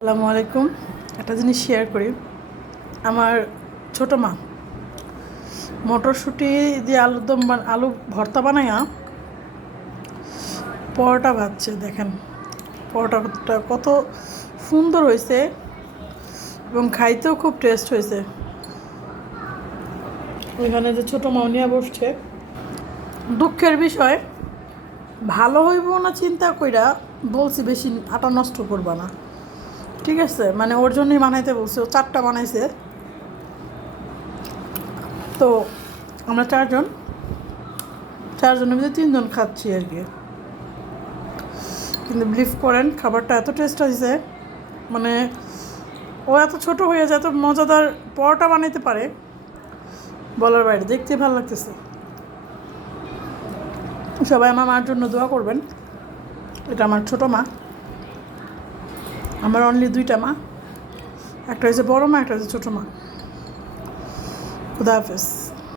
আসসালামু আলাইকুম। একটা জিনিস শেয়ার করি। আমার ছোটো মা মটরশুঁটি দিয়ে আলু ভর্তা বানাইয়া পরোটা ভাজছে। দেখেন পরোটাটা কত সুন্দর হয়েছে এবং খাইতেও খুব টেস্ট হয়েছে। ওইখানে যে ছোটো মা নিয়ে বসছে, দুঃখের বিষয় ভালো হইব না চিন্তা কইরা বলছি বেশি আটা নষ্ট করবা না, ঠিক আছে? মানে ওর জন্যই বানাইতে বলছে, ও 4টা বানাইছে। তো আমরা চারজনের ভিতরে 3জন খাচ্ছি আর কি। কিন্তু বিলিভ করেন খাবারটা এত টেস্ট হয়েছে, মানে ও এত ছোট হয়ে যায়, এত মজাদার পরোটা বানাইতে পারে বলার বাইরে। দেখতে ভালো লাগতেছে। সবাই আমার মার জন্য দোয়া করবেন। এটা আমার ছোটো মা। আমার অনলি 2টা মা, একটা হচ্ছে বড়ো মা, একটা হচ্ছে ছোটো মা। খুদা হাফেজ।